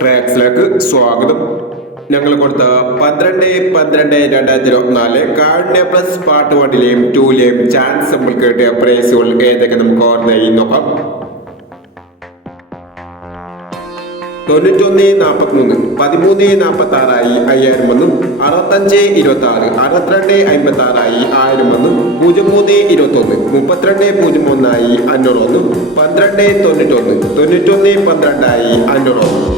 ട്രാക്സിലേക്ക് സ്വാഗതം. ഞങ്ങൾ കൊടുത്ത പന്ത്രണ്ട് പന്ത്രണ്ട് രണ്ടായിരത്തി ഇരുപത്തിനാല് കാർഡിനെ പ്ലസ് പാർട്ട് വണ്ണിലെയും ടൂലെയും ചാൻസ് നമ്മൾ കേട്ടിയ പ്രൈസുകൾ ഏതൊക്കെ നമുക്ക് ഓർമ്മയായി നോക്കാം. തൊണ്ണൂറ്റൊന്ന് നാൽപ്പത്തിമൂന്ന് പതിമൂന്ന് നാൽപ്പത്തി ആറായി അയ്യായിരം വന്നും അറുപത്തഞ്ച് ഇരുപത്തി ആറ് അറുപത്തിരണ്ട് അമ്പത്തി ആറായി ആയിരം വന്നും പൂജ്യം മൂന്ന് ഇരുപത്തൊന്ന് മുപ്പത്തിരണ്ട് പൂജ്യം ഒന്നായി അഞ്ഞൂറ് ഒന്ന് പന്ത്രണ്ട് തൊണ്ണൂറ്റൊന്ന് തൊണ്ണൂറ്റൊന്ന് പന്ത്രണ്ടായി അഞ്ഞൂറ് ഒന്ന്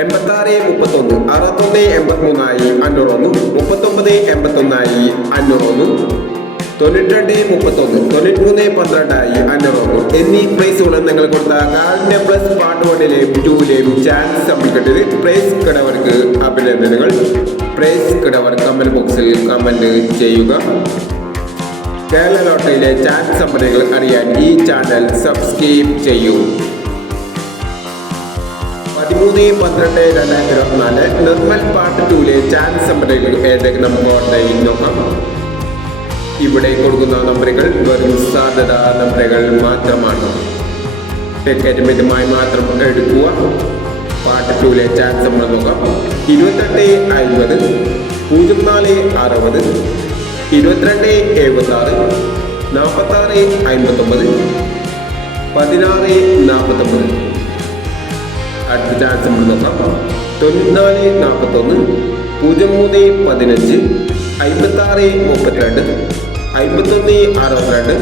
എൺപത്തി ആറ് മുപ്പത്തൊന്ന് അറുപത്തൊന്ന് എൺപത്തിമൂന്നായി അഞ്ഞൂറ് ഒന്ന് മുപ്പത്തൊമ്പത് എൺപത്തൊന്നായി അഞ്ഞൂറ് ഒന്ന് തൊണ്ണൂറ്റിരണ്ട് മുപ്പത്തൊന്ന്. തൊണ്ണൂറ്റിമൂന്ന് പന്ത്രണ്ടായി അഞ്ഞൂറ്. എന്നീ പ്രൈസുകളും നിങ്ങൾ കൊടുത്ത കാർഡിന്റെ പ്ലസ് പാർട്ട് വണ്ണിലെയും ടൂവിലെയും ചാൻസ് നമ്മൾ കിട്ടിയത് പ്രൈസ് കിടവർക്ക് അഭിനന്ദനങ്ങൾ. പ്രൈസ് കിടവർ കമന്റ് ബോക്സിൽ കമന്റ് ചെയ്യുക. കേരള ലോട്ടറിയിലെ ചാൻസ് സമ്മതികൾ അറിയാൻ ഈ ചാനൽ സബ്സ്ക്രൈബ് ചെയ്യൂ. പതിമൂന്ന് പന്ത്രണ്ട് രണ്ടായിരത്തി ഇരുപത്തിനാല് നിർമ്മൽ പാർട്ട് ടൂലെ ചാൻസ് ഏതൊക്കെ? നമുക്ക് ഓൺലൈൻ നോക്കാം. ഇവിടെ കൊടുക്കുന്ന നമ്പറുകൾ വെറും സാധ്യത നമ്പറുകൾ മാത്രമാണ്. ടിക്കറ്റ് മിതമായി മാത്രം എടുക്കുക. പാർട്ട് ടൂലെ ചാൻസ് നമ്മൾ നോക്കാം. ഇരുപത്തെട്ട് അൻപത് പൂജ്യം നാല് അറുപത് ഇരുപത്തിരണ്ട് എഴുപത്തി ആറ് നാൽപ്പത്തി ആറ് അമ്പത്തൊമ്പത് പതിനാറ് നാൽപ്പത്തൊമ്പത് അടുത്ത ചാൻസ് നമ്മൾ നോക്കാം. തൊണ്ണൂറ്റിനാല് നാൽപ്പത്തൊന്ന് പൂജ്യം മൂന്ന് പതിനഞ്ച് അമ്പത്താറ് മുപ്പത്തിരണ്ട് അമ്പത്തൊന്ന് അറുപത്തിരണ്ട്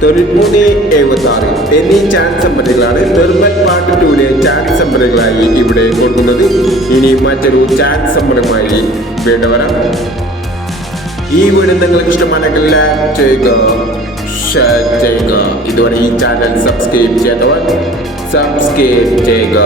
തൊണ്ണൂറ്റിമൂന്ന് എഴുപത്തി ആറ് എന്നീ ചാൻസ് നമ്പറുകളാണ് നിർമ്മൽ പാർട്ട് ടൂലെ ചാൻസ് നമ്പറുകളായി ഇവിടെ കൊടുക്കുന്നത്. ഇനി മറ്റൊരു ചാൻസ് നമ്പറുമായി വീണ്ടും വരാം. ഈ വീഡിയോ നിങ്ങൾക്ക് ഇഷ്ടമാണെങ്കിൽ ലൈക്ക് ചെയ്യുക ഷെയർ ചെയ്യുക. ഇതുവരെ ഈ ചാനൽ സബ്സ്ക്രൈബ് ചെയ്യാത്തവർ സബ്സ്ക്രൈബ് ചെയ്യുക.